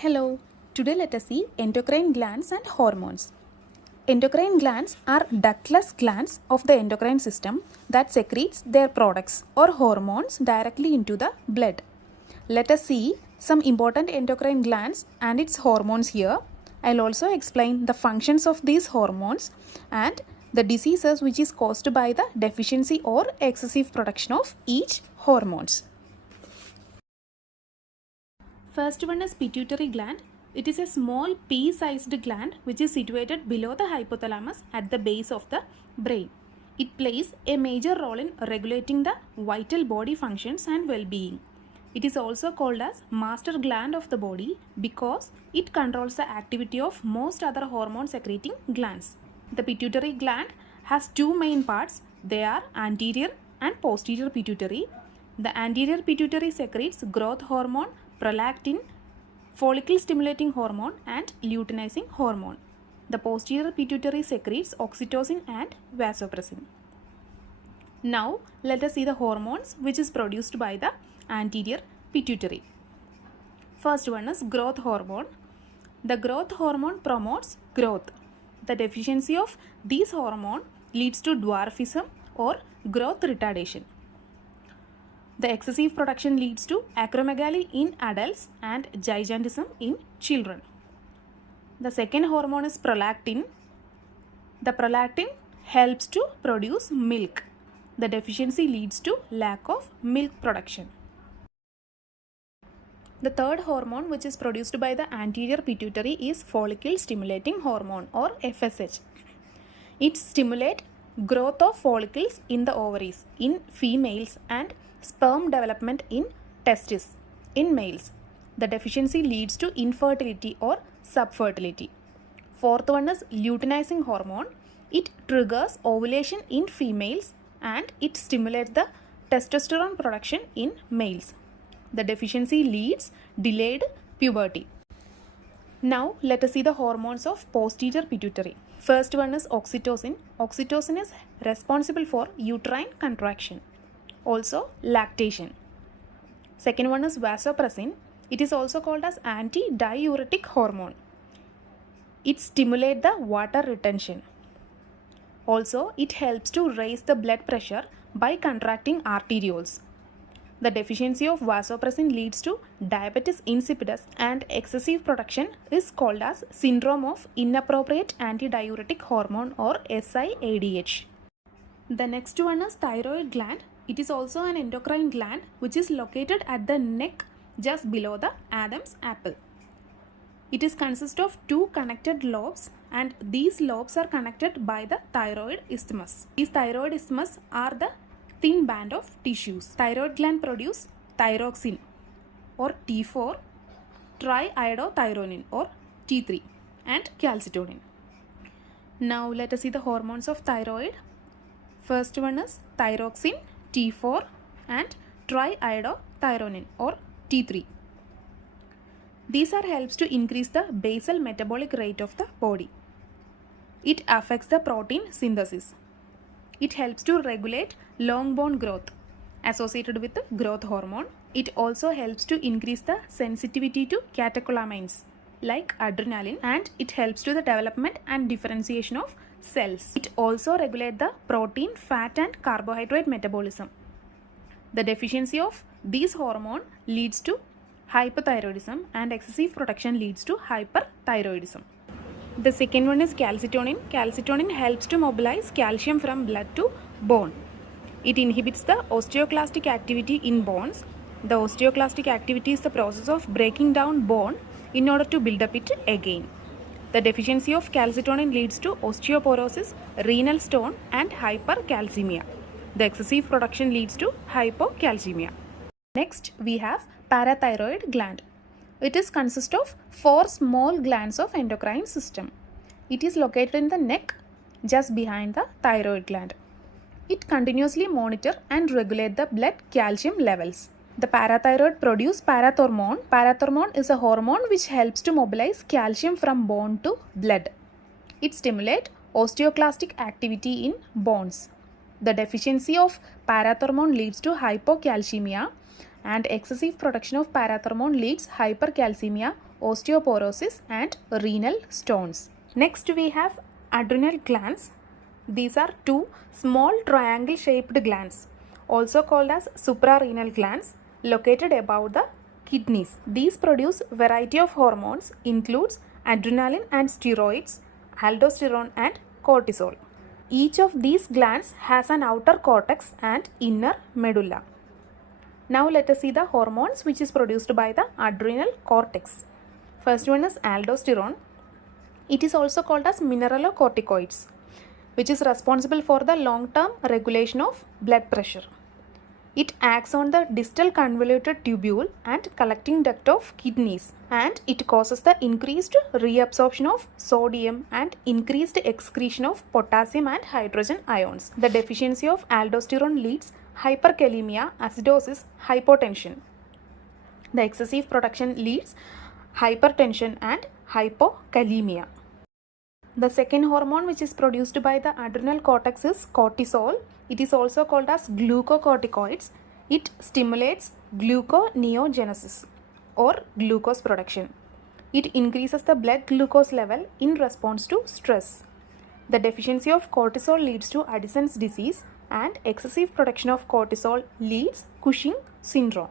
Hello, today let us see endocrine glands and hormones. Endocrine glands are ductless glands of the endocrine system that secretes their products or hormones directly into the blood. Let us see some important endocrine glands and its hormones here. I'll also explain the functions of these hormones and the diseases which is caused by the deficiency or excessive production of each hormones. First one is pituitary gland. It is a small pea-sized gland which is situated below the hypothalamus at the base of the brain. It plays a major role in regulating the vital body functions and well-being. It is also called as master gland of the body because it controls the activity of most other hormone secreting glands. The pituitary gland has two main parts. They are anterior and posterior pituitary. The anterior pituitary secretes growth hormone, prolactin, follicle stimulating hormone and luteinizing hormone. The posterior pituitary secretes oxytocin and vasopressin. Now let us see the hormones which is produced by the anterior pituitary. First one is growth hormone. The growth hormone promotes growth. The deficiency of this hormone leads to dwarfism or growth retardation. The excessive production leads to acromegaly in adults and gigantism in children. The second hormone is prolactin. The prolactin helps to produce milk. The deficiency leads to lack of milk production. The third hormone which is produced by the anterior pituitary is follicle stimulating hormone or FSH. It stimulates growth of follicles in the ovaries in females and sperm development in testes in males. The deficiency leads to infertility or subfertility. Fourth one is luteinizing hormone. It triggers ovulation in females and it stimulates the testosterone production in males. The deficiency leads delayed puberty. Now let us see the hormones of posterior pituitary. First one is oxytocin. Oxytocin is responsible for uterine contraction. Also lactation. Second one is vasopressin. It is also called as anti-diuretic hormone. It stimulates the water retention. Also it helps to raise the blood pressure by contracting arterioles. The deficiency of vasopressin leads to diabetes insipidus and excessive production is called as syndrome of inappropriate antidiuretic hormone or SIADH. The next one is thyroid gland. It is also an endocrine gland which is located at the neck just below the Adam's apple. It is consist of two connected lobes and these lobes are connected by the thyroid isthmus. These thyroid isthmus are the thin band of tissues. Thyroid gland produce thyroxine or T4, triiodothyronine or T3 and calcitonin. Now let us see the hormones of thyroid. First one is thyroxine, T4 and triiodothyronine or T3. These are helps to increase the basal metabolic rate of the body. It affects the protein synthesis. It helps to regulate long bone growth associated with the growth hormone. It also helps to increase the sensitivity to catecholamines like adrenaline and it helps to the development and differentiation of cells. It also regulates the protein, fat and carbohydrate metabolism. The deficiency of these hormone leads to hypothyroidism and excessive production leads to hyperthyroidism. The second one is calcitonin. Calcitonin helps to mobilize calcium from blood to bone. It inhibits the osteoclastic activity in bones. The osteoclastic activity is the process of breaking down bone in order to build up it again. The deficiency of calcitonin leads to osteoporosis, renal stone and hypercalcemia. The excessive production leads to hypocalcemia. Next we have parathyroid gland. It is consist of four small glands of endocrine system. It is located in the neck just behind the thyroid gland. It continuously monitor and regulate the blood calcium levels. The parathyroid produce parathormone. Parathormone is a hormone which helps to mobilize calcium from bone to blood. It stimulates osteoclastic activity in bones. The deficiency of parathormone leads to hypocalcemia and excessive production of parathormone leads hypercalcemia osteoporosis, and renal stones. Next we have adrenal glands. These are two small triangle shaped glands, also called as suprarenal glands, located above the kidneys. These produce variety of hormones, includes adrenaline and steroids, aldosterone and cortisol. Each of these glands has an outer cortex and inner medulla. Now let us see the hormones which is produced by the adrenal cortex. First one is aldosterone. It is also called as mineralocorticoids, which is responsible for the long-term regulation of blood pressure. It acts on the distal convoluted tubule and collecting duct of kidneys, and it causes the increased reabsorption of sodium and increased excretion of potassium and hydrogen ions. The deficiency of aldosterone leads hyperkalemia, acidosis, hypotension. The excessive production leads hypertension and hypokalemia. The second hormone which is produced by the adrenal cortex is cortisol. It is also called as glucocorticoids. It stimulates gluconeogenesis or glucose production. It increases the blood glucose level in response to stress. The deficiency of cortisol leads to Addison's disease, and excessive production of cortisol leads Cushing syndrome.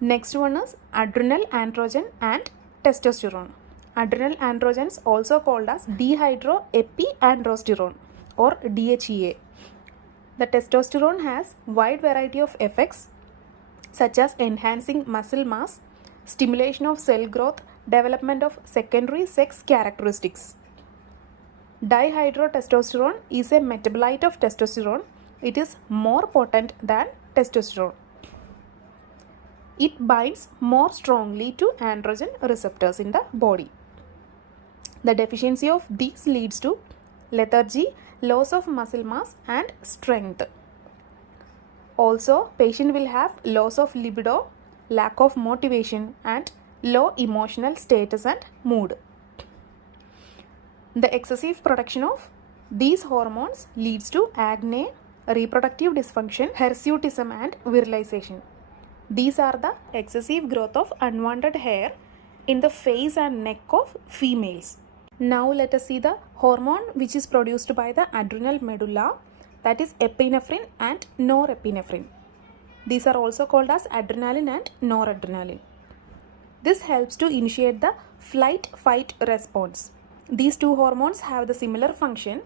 Next one is adrenal androgen and testosterone. Adrenal androgens, also called as dehydroepiandrosterone or DHEA. The testosterone has wide variety of effects such as enhancing muscle mass, stimulation of cell growth, development of secondary sex characteristics. Dihydrotestosterone is a metabolite of testosterone. It is more potent than testosterone. It binds more strongly to androgen receptors in the body. The deficiency of these leads to lethargy, loss of muscle mass and strength. Also, patient will have loss of libido, lack of motivation and low emotional status and mood. The excessive production of these hormones leads to acne, reproductive dysfunction, hirsutism and virilization. These are the excessive growth of unwanted hair in the face and neck of females. Now let us see the hormone which is produced by the adrenal medulla, that is epinephrine and norepinephrine. These are also called as adrenaline and noradrenaline. This helps to initiate the flight-fight response. These two hormones have the similar function,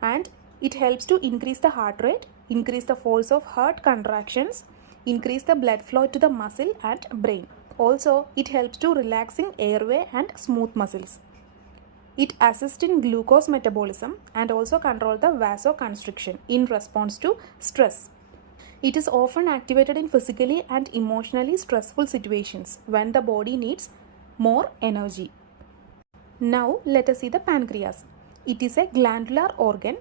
and it helps to increase the heart rate, increase the force of heart contractions, increase the blood flow to the muscle and brain. Also, it helps to relaxing airway and smooth muscles. It assists in glucose metabolism and also control the vasoconstriction in response to stress. It is often activated in physically and emotionally stressful situations when the body needs more energy. Now let us see the pancreas. It is a glandular organ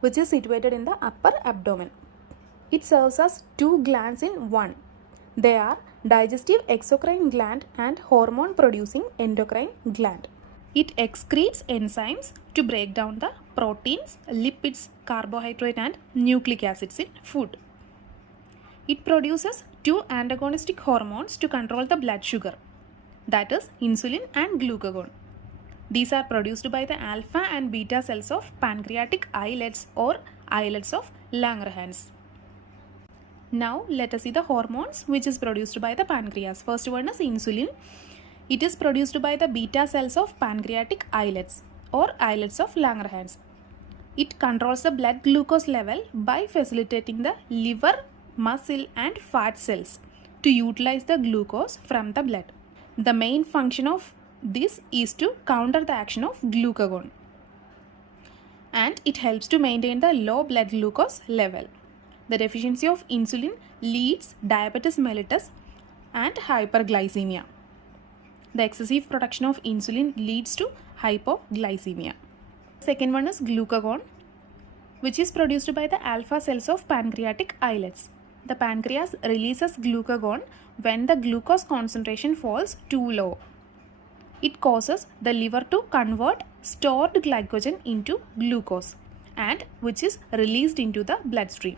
which is situated in the upper abdomen. It serves as two glands in one. They are digestive exocrine gland and hormone producing endocrine gland. It excretes enzymes to break down the proteins, lipids, carbohydrate and nucleic acids in food. It produces two antagonistic hormones to control the blood sugar, that is insulin and glucagon. These are produced by the alpha and beta cells of pancreatic islets or islets of Langerhans. Now let us see the hormones which is produced by the pancreas. First one is insulin. It is produced by the beta cells of pancreatic islets or islets of Langerhans. It controls the blood glucose level by facilitating the liver, muscle and fat cells to utilize the glucose from the blood. The main function of this is to counter the action of glucagon, and it helps to maintain the low blood glucose level. The deficiency of insulin leads diabetes mellitus and hyperglycemia. The excessive production of insulin leads to hypoglycemia. Second one is glucagon, which is produced by the alpha cells of pancreatic islets. The pancreas releases glucagon when the glucose concentration falls too low. It causes the liver to convert stored glycogen into glucose, and which is released into the bloodstream.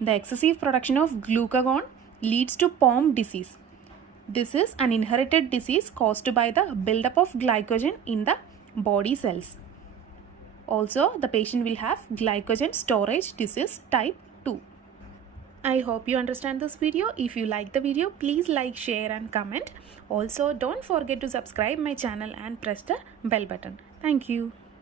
The excessive production of glucagon leads to POM disease. This is an inherited disease caused by the buildup of glycogen in the body cells. Also, the patient will have glycogen storage disease type 2. I hope you understand this video. If you like the video, please like, share and comment. Also, don't forget to subscribe my channel and press the bell button. Thank you.